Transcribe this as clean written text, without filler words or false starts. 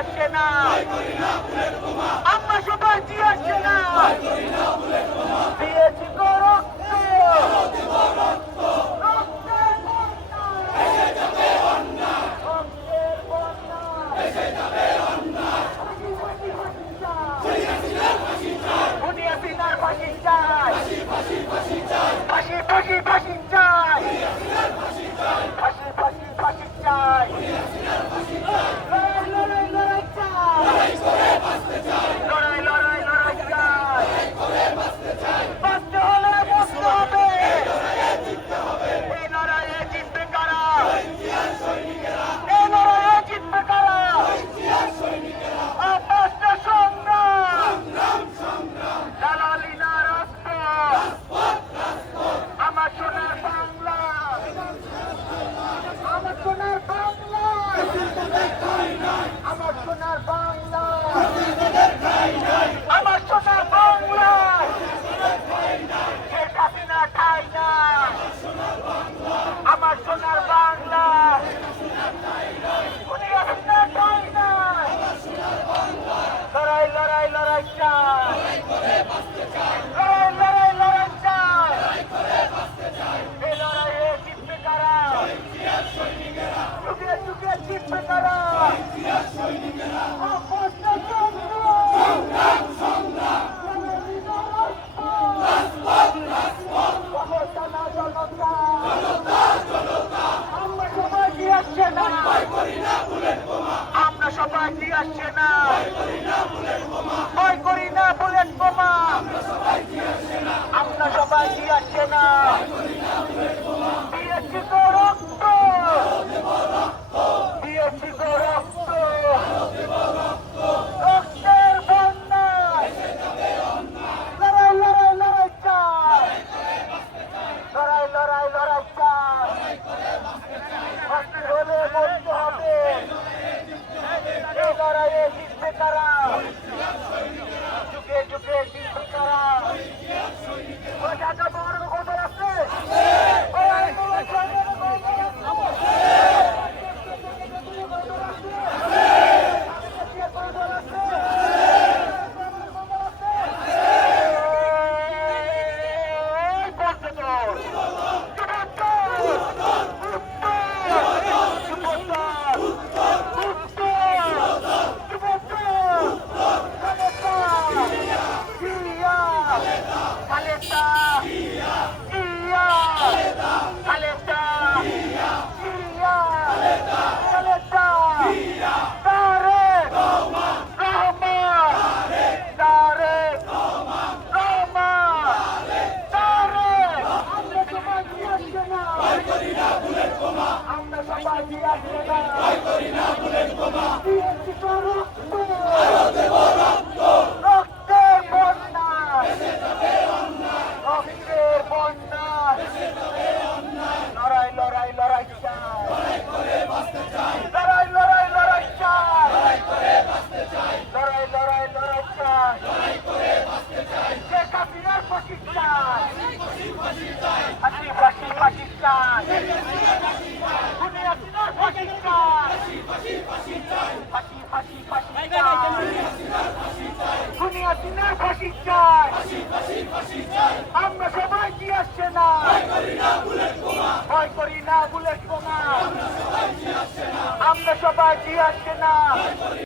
আসছে না, আমরা সবাই দিয়ে আসছে না, দিয়েছি তো রক্ত, রক্তের বন্যা, রক্তের বন্যা, খুনি হাসিনার ফাঁসি চাই, ফাঁসি ফাঁসি ফাঁসি চাই, ফাঁসি ফাঁসি ফাঁসি চাই, লড়াই লড়াই লড়াই চাই, লড়াই লড়াই লড়াই চাই, বাঁচতে হলে বাঁচতে হবে, এই লড়াইয়ে জিতবে কারা, এই লড়াইয়ে জিতবে কারা, আকাশটা সংগ্রাম, দালালি না রাজপথ, আমার সোনার বাংলা, আমার সোনার বাংলা, আমার সোনার বাংলা, আমার সোনার বাংলা, শেখ হাসিনা ঠাই না, আমার সোনার বাংলা, খুনি হাসিনা ঠাই না, লড়াই লড়াই লড়াই চাই, লড়াই লড়াই লড়াই চাই, এই লড়াইয়ে জিতবে কারা, যুগে যুগে জিতবে কারা, অবস্থা আমরা সবাই দিয়ে আসছে না, আমরা সবাই দিয়ে আসছে না, ভয় করি না বুলেট বোমা, আমরা সবাই দিয়ে আসছে না, দিয়েছি তো রক্ত, দিয়েছি তো রক্ত, রক্তের বন্যা, লড়াই লড়াই লড়াই চাই, লড়াই লড়াই লড়াই চাই, বাঁচতে হলে মরতে হবে, এই লড়াইয়ে জিতবে কারা, যুগে যুগে জিতবে কারা, ওই ঢাকা বড় খবর আছে, আমরা সবাই দিয়ে আসছে না, দিয়েছি তো রক্ত, রক্তের বন্যা, রক্তের বন্যা, লড়াই লড়াই লড়াই চাই, লড়াই লড়াই লড়াই চাই, লড়াই লড়াই লড়াই চাই, শেখ হাসিনার ফাঁসি চাই, ফাঁসি ফাঁসি ফাঁসি চাই, খুনি হাসিনার ফাঁসি চাই, ফাঁসি ফাঁসি ফাঁসি চাই, খুনি হাসিনার ফাঁসি চাই, আমরা সবাই দিয়ে আসছে না, ভয় করি না বুলেট বোমা, আমরা সবাই দিয়ে আসছে না।